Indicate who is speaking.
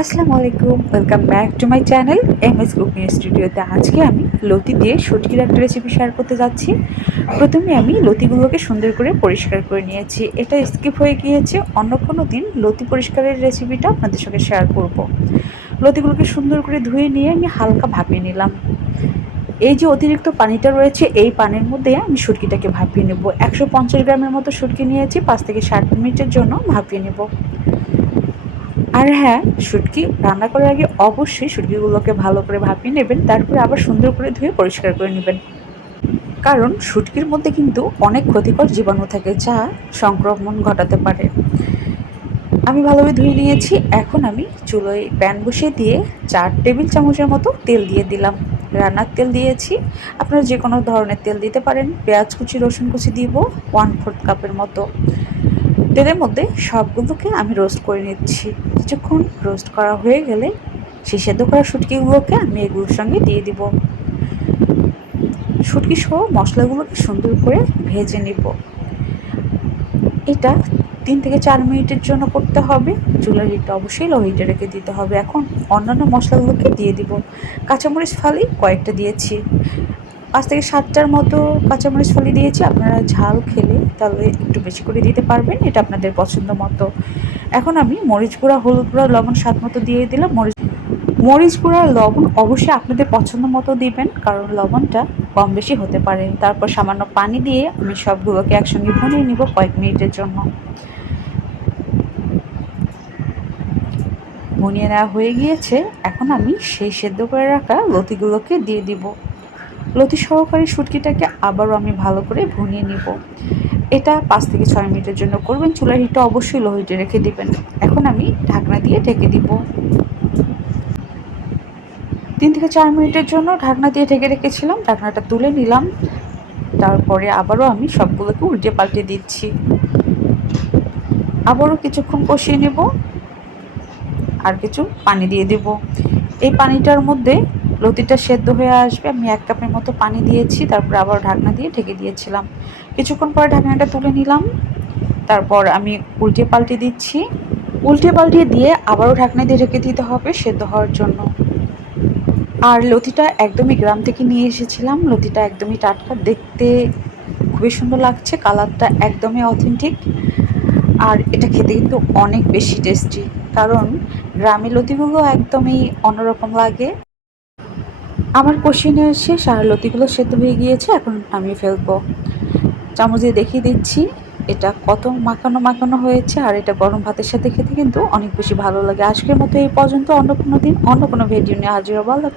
Speaker 1: আসসালামু আলাইকুম welcome back to my channel M S cooking স্টুডিওতে আজকে আমি লতি দিয়ে শুটকির একটা রেসিপি শেয়ার করতে যাচ্ছি। প্রথমে আমি লতিগুলোকে সুন্দর করে পরিষ্কার করে নিয়েছি। এটা স্কিপ হয়ে গিয়েছে, অন্য কোনো দিন লতি পরিষ্কারের রেসিপিটা আপনাদের সঙ্গে শেয়ার করব। লতিগুলোকে সুন্দর করে ধুয়ে নিয়ে আমি হালকা ভাপিয়ে নিলাম। এই যে অতিরিক্ত পানিটা রয়েছে, এই পানির মধ্যে আমি শুটকিটাকে ভাপিয়ে নেব। একশো পঞ্চাশ গ্রামের মতো শুটকি নিয়েছি, পাঁচ থেকে ষাট মিনিটের জন্য ভাপিয়ে নেব। আর হ্যাঁ শুটকি রান্না করার আগে অবশ্যই শুটকিগুলোকে ভালো করে ভাপিয়ে নেবেন, তারপরে আবার সুন্দর করে ধুয়ে পরিষ্কার করে নেবেন। কারণ শুটকির মধ্যে কিন্তু অনেক ক্ষতিকর জীবাণু থাকে যা সংক্রমণ ঘটাতে পারে। আমি ভালোভাবে ধুয়ে নিয়েছি, এখন আমি চুলোয় প্যান বসিয়ে দিয়ে চার টেবিল চামচের মতো তেল দিয়ে দিলাম। রান্নার তেল দিয়েছি, আপনারা যে কোনো ধরনের তেল দিতে পারেন। পেঁয়াজ কুচি, রসুন কুচি দিব ওয়ান ফোর্থ কাপের মতো। তেলের মধ্যে সবগুলোকে আমি রোস্ট করে নিচ্ছি। কিছুক্ষণ রোস্ট করা হয়ে গেলে সেই সেদ্ধ করা শুটকিগুলোকে আমি এগুলোর সঙ্গে দিয়ে দিব। শুটকি সহ মশলাগুলোকে সুন্দর করে ভেজে নিব। এটা তিন থেকে চার মিনিটের জন্য করতে হবে। চুলার হিটটা অবশ্যই লো হিটে রেখে দিতে হবে। এখন অন্যান্য মশলাগুলোকে দিয়ে দিব। কাঁচামরিচ ফালি কয়েকটা দিয়েছি। পাঁচ থেকে সাতটার মতো কাঁচামরিচ ফালি দিয়েছি। আপনারা ঝাল খেলে তাহলে একটু বেশি করে দিতে পারবেন। এটা আপনাদের পছন্দ মতো। এখন আমি মরিচ গুঁড়া, হলুদ গুঁড়া, লবণ স্বাদ মতো দিয়ে দিলাম। মরিচ মরিচ গুঁড়া, লবণ অবশ্যই আপনাদের পছন্দ মতো দিবেন, কারণ লবণটা কম বেশি হতে পারে। তারপর সামান্য পানি দিয়ে আমি সবগুলোকে একসঙ্গে ভুনিয়ে নিব কয়েক মিনিটের জন্য। ভুনিয়ে নেওয়া হয়ে গিয়েছে। এখন আমি সেই সেদ্ধ করে রাখা লতিগুলোকে দিয়ে দিব। লতি সহকারী শুটকিটাকে আবারও আমি ভালো করে ভুনিয়ে নিব। এটা পাঁচ থেকে ছয় মিনিটের জন্য করবেন। চুলার হিটটা অবশ্যই লো হিটে রেখে দিবেন। এখন আমি ঢাকনা দিয়ে ঢেকে দিব। তিন থেকে চার মিনিটের জন্য ঢাকনা দিয়ে ঢেকে রেখেছিলাম। ঢাকনাটা তুলে নিলাম। তারপরে আবারও আমি সবগুলোকে উল্টে পাল্টে দিচ্ছি। আবারও কিছুক্ষণ কষিয়ে নেব। আর কিছু পানি দিয়ে দেব। এই পানিটার মধ্যে লতিটা সেদ্ধ হয়ে আসবে। আমি এক কাপের মতো পানি দিয়েছি, তারপর আবার ঢাকনা দিয়ে ঢেকে দিয়েছিলাম। কিছুক্ষণ পরে ঢাকনাটা তুলে নিলাম। তারপর আমি উল্টে পাল্টে দিচ্ছি। উল্টে পাল্টে দিয়ে আবারও ঢাকনা দিয়ে ঢেকে দিতে হবে সেদ্ধ হওয়ার জন্য। আর লতিটা একদমই গ্রাম থেকে নিয়ে এসেছিলাম। লতিটা একদমই টাটকা। দেখতে খুবই সুন্দর লাগছে। কালারটা একদমই অথেন্টিক আর এটা খেতে কিন্তু অনেক বেশি টেস্টি কারণ গ্রামের লতিগুলো একদমই অন্যরকম লাগে। আমার কোশ্চেনে এসে আর লতিগুলো সেদ্ধ হয়ে গিয়েছে, এখন নামিয়ে ফেলব। চামচ দিয়ে দেখিয়ে দিচ্ছি, এটা কত মাখানো মাখানো হয়েছে আর এটা গরম ভাতের সাথে খেতে কিন্তু অনেক বেশি ভালো লাগে। আজকের মতো এই পর্যন্ত, অন্য কোনো দিন, অন্য কোনো ভিডিও নিয়ে হাজির হব। আল্লাহ